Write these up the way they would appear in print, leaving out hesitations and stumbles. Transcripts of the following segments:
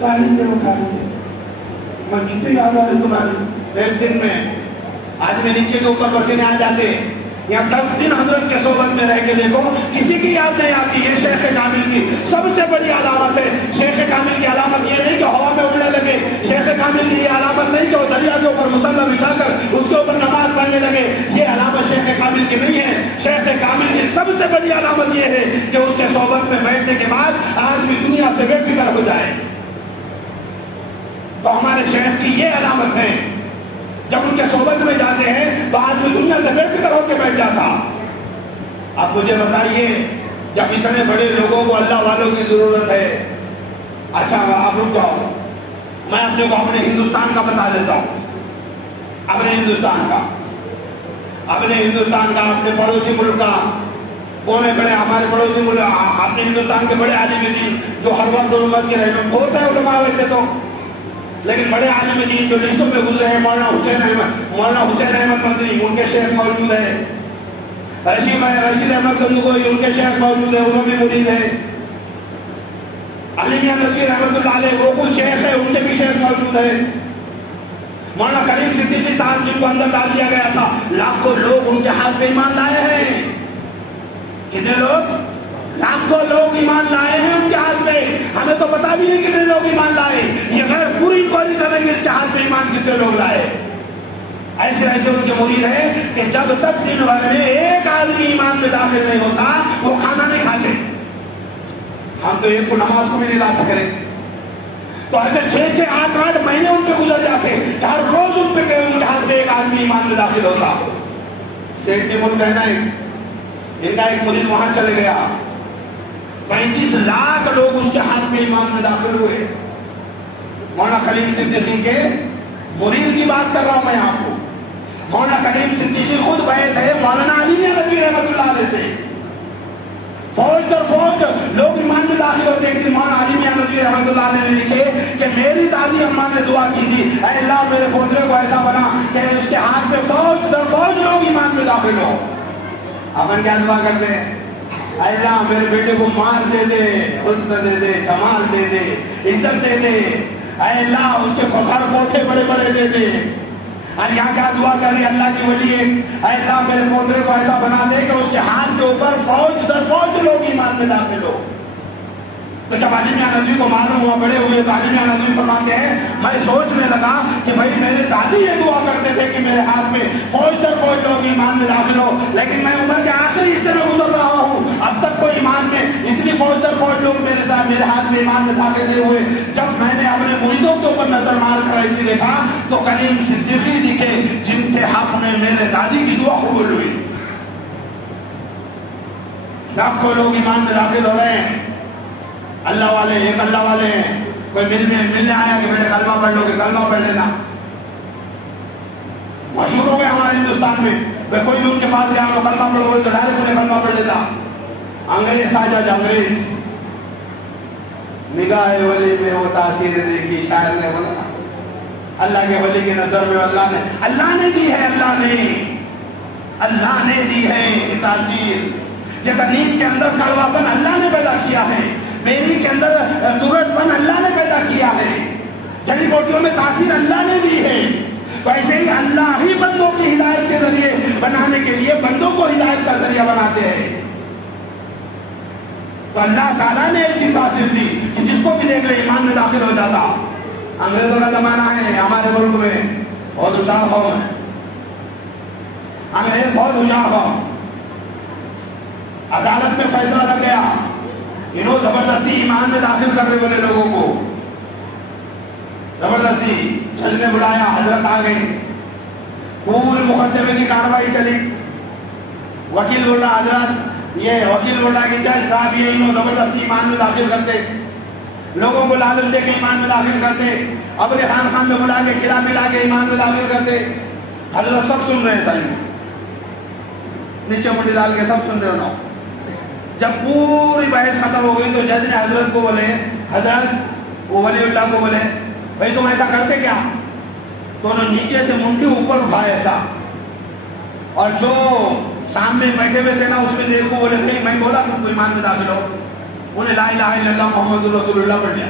تعلیم میں اٹھا لیتے. میں کتنی یاد آ رہی تمہاری ایک دن میں آج میں نیچے کے اوپر پسینے آ جاتے ہیں. یا 10 دن حضرت کے صحبت میں رہ کے دیکھو کسی کی یاد نہیں آتی. یہ شیخ کامل کی سب سے بڑی علامت ہے. شیخ کامل کی علامت یہ نہیں کہ ہوا میں اڑنے لگے. شیخ کامل کی یہ علامت نہیں کہ وہ دریا کے اوپر مصلی بچھا کر اس کے اوپر نماز پڑھنے لگے. یہ علامت شیخ کامل کی نہیں ہے. شیخ کامل کی سب سے بڑی علامت یہ ہے کہ اس کے صحبت میں بیٹھنے کے بعد آدمی دنیا سے بے فکر ہو جائے. تو ہمارے شیخ کی یہ علامت ہے. جب ان کے صحبت میں جاتے ہیں تو آدمی دنیا سے بے فکر ہو کے بیٹھ جاتا. آپ مجھے بتائیے جب اتنے بڑے لوگوں کو اللہ والوں کی ضرورت ہے. اچھا آپ رک جاؤ, میں اپنے کو اپنے ہندوستان کا بتا دیتا ہوں. اپنے ہندوستان کا اپنے پڑوسی ملک کا کون ہے بڑے ہمارے پڑوسی ملک اپنے ہندوستان کے بڑے عالم دین جو ہر وقت امت کے رہنما ہوتا ہے علماء ویسے تو, لیکن بڑے عالم دین جو لسٹوں میں گزرے ہیں مولانا حسین احمد مدنی ان کے شیخ موجود ہے. رشید احمد گندگوئی ان کے شیخ موجود ہے, انہوں بھی مرید ہے. علی میاں ندوی رحمۃ اللہ علیہ وہ خود شیخ ہے, ان کے بھی شیخ موجود ہے. مولانا کریم صدیقی صاحب جن کو اندر ڈال دیا گیا تھا, لاکھوں لوگ ان کے ہاتھ پہ ایمان لائے ہیں. کتنے لوگ؟ لاکھوں لوگ ایمان لائے ہیں ان کے ہاتھ میں. ہمیں تو پتا بھی نہیں کتنے لوگ ایمان لائے. یہ غیر پوری انکوائری کریں گے اس کے ہاتھ میں ایمان کتنے لوگ لائے. ایسے ان کے مرید ہیں کہ جب تک دن بھر میں ایک آدمی ایمان میں داخل نہیں ہوتا وہ کھانا نہیں کھاتے. ہم تو ایک کو نماز کو بھی نہیں لا سکے. تو ایسے 6-8 مہینے ان پہ گزر جاتے, ہر روز ان پہ ان کے ہاتھ میں ایک آدمی ایمان میں داخل ہوتا. سیٹ کے ملک کہنا ہے ان کا ایک مرید وہاں چلے گیا, 35 لاکھ لوگ اس کے ہاتھ میں ایمان میں داخل ہوئے. مولانا کریم صدیقی کے مرید کی بات کر رہا ہوں میں آپ کو. مولانا کریم صدیقی خود بیعت ہے مولانا علی میاں ندوی رحمۃ اللہ علیہ سے. فوج در فوج لوگ ایمان میں داخل ہوتے ہیں. کہ مولانا علی میاں ندوی رحمۃ اللہ علیہ نے لکھے کہ میری دادی اماں نے دعا کی تھی, اے اللہ میرے پوترے کو ایسا بنا کہ اس کے ہاتھ میں فوج در فوج لوگ ایمان میں داخل ہو. اپن کیا دعا کرتے ہیں؟ اے اللہ میرے بیٹے کو مال دے دے, حسن دے دے, جمال دے دے, عزت دے دے. اے اللہ اس کے گھر کوٹھے بڑے بڑے دے دے. اور یہاں کیا دعا کر رہی اللہ کی ولی ہے, اے اللہ میرے پوترے کو ایسا بنا دے کہ اس کے ہاتھ کے اوپر فوج در فوج لوگ ایمان میں داخل ہو. تو جب علی میاں ندوی کو معلوم ہوا بڑے ہوئے تو علی میاں ندوی فرماتے ہیں میں سوچنے لگا کہ بھائی میرے دادی یہ دعا کرتے تھے کہ میرے ہاتھ میں فوج در فوج لوگ ایمان میں داخل ہو, لیکن میں عمر کے آخری حصے میں گزر رہا ہوں, اب تک کوئی ایمان میں اتنی فوج در فوج لوگ میرے ہاتھ میں ایمان میں داخل نہیں ہوئے. جب میں نے اپنے مریدوں کے اوپر نظر مار کر ایسی دیکھا تو کریم صدیقی دکھے جن کے حق میں میرے دادی کی دعا قبول ہوئی. لاکھوں لوگ ایمان میں داخل ہو رہے ہیں. اللہ والے ایک اللہ والے ہیں. کوئی ملنے آیا کہ بیٹے کلمہ پڑھ لو گے, کلمہ پڑھ لینا. مشہور ہو گیا ہمارے ہندوستان میں, کوئی بھی ان کے پاس گیا وہ کلمہ پڑھو گے تو ڈائریکٹ انہیں کلمہ پڑھ لیتا. انگریز تھا جج انگریز, نگاہ ولی میں وہ تاثیر دیکھی شاعر نے بولا نا, اللہ کے ولی کی نظر میں اللہ نے دی ہے, اللہ نے دی ہے تاثیر. جیسا نیند کے اندر کڑوا پن اللہ نے پیدا کیا ہے, بیری کے اندر ترٹ پن اللہ نے پیدا کیا ہے, جڑی بوٹیوں میں تاثیر اللہ نے دی ہے. تو ایسے ہی اللہ ہی بندوں کی ہدایت کے ذریعے بنانے کے لیے بندوں کو ہدایت کا ذریعہ بناتے ہیں. تو اللہ تعالیٰ نے ایسی تاثیر دی کہ جس کو بھی دیکھ کر ایمان میں داخل ہو جاتا. انگریزوں کا زمانہ ہے ہمارے ملک میں, بہت ہوشیار قوم ہے انگریز, بہت ہوشیار قوم. عدالت میں فیصلہ لگ گیا, انہوں زبردستی ایمان میں داخل کرنے والے لوگوں کو زبردستی جج نے بلایا, حضرت آ گئی, پورے مقدمے کی کارروائی چلی. وکیل بول رہا حضرت, یہ وکیل بول رہا کہ جج صاحب یہ انہوں زبردستی ایمان میں داخل کرتے, لوگوں کو لالچ دے کے ایمان میں داخل کرتے, ابر خان میں بلا کے کھلا ملا کے ایمان میں داخل کرتے. حضرت سب سن رہے ہیں صحیح, نیچے منڈی ڈال کے سب سن رہے ہو. جب پوری بحث ختم ہو گئی تو جج نے حضرت کو بولے, حضرت وہ ولی اللہ کو بولے بھائی تم ایسا کرتے کیا؟ تو انہوں نیچے سے منڈی اوپر اٹھائے ایسا, اور جو سامنے بیٹھے ہوئے تھے نا اس میں سے ایک کو بولے بھائی میں بولا تم کو ایمان میں داخل ہو, انہیں لا الہ الا اللہ محمد رسول اللہ پڑھ لیا.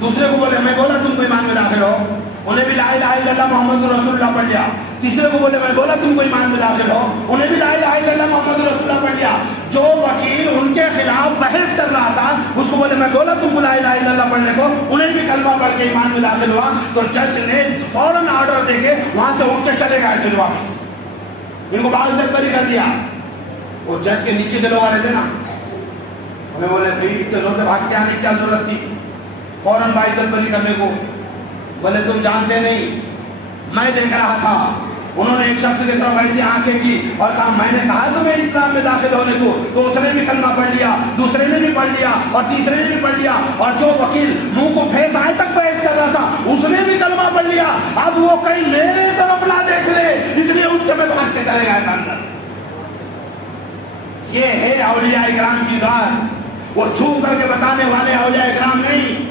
دوسرے کو بولے میں بولا تم کو ایمان میں داخل ہو، انہیں بھی لا الہ الا اللہ محمد رسول اللہ پڑھ لیا. تیسرے کو بولے میں بولا تم کو ایمان میں داخل ہو، انہیں بھی لا الہ الا اللہ محمد رسول اللہ پڑھ لیا. جو وکیل ان کے خلاف بحث کر رہا تھا اس کو بولے میں بولا تم کو لا الہ الا اللہ پڑھنے کو، انہیں بھی کلمہ پڑھ کے ایمان میں داخل ہوا. تو جج نے فوراً آرڈر دے کے وہاں سے اٹھ کے چلے گئے تھے واپس، ان کو باہر سے بری کر دیا. وہ جج کے نیچے کے لوگ آ رہے تھے نا، ہمیں بولے بھائی اتنے زور سے بھاگ کے آنے کی کیا ضرورت تھی فوراً باعزت بری کرنے کو. بولے تم جانتے نہیں، میں دیکھ رہا تھا. انہوں نے ایک شخص کی طرف ایسی آنکھیں کی اور کہا میں نے کہا تمہیں اسلام میں داخل ہونے کو، تو اس نے بھی کلمہ پڑھ لیا، دوسرے نے بھی پڑھ لیا اور تیسرے نے بھی پڑھ لیا. اور جو وکیل منہ کو پھیس آئے تک بحث کر رہا تھا اس نے بھی کلمہ پڑھ لیا. اب وہ کہیں میرے طرف نہ دیکھ لے اس لیے اٹھ کے میں بھاگ کے چلے گئے اندر. یہ ہے اولیاء کرام کی ذات. وہ چھو کر کے بتانے والے اولیاء کرام نہیں.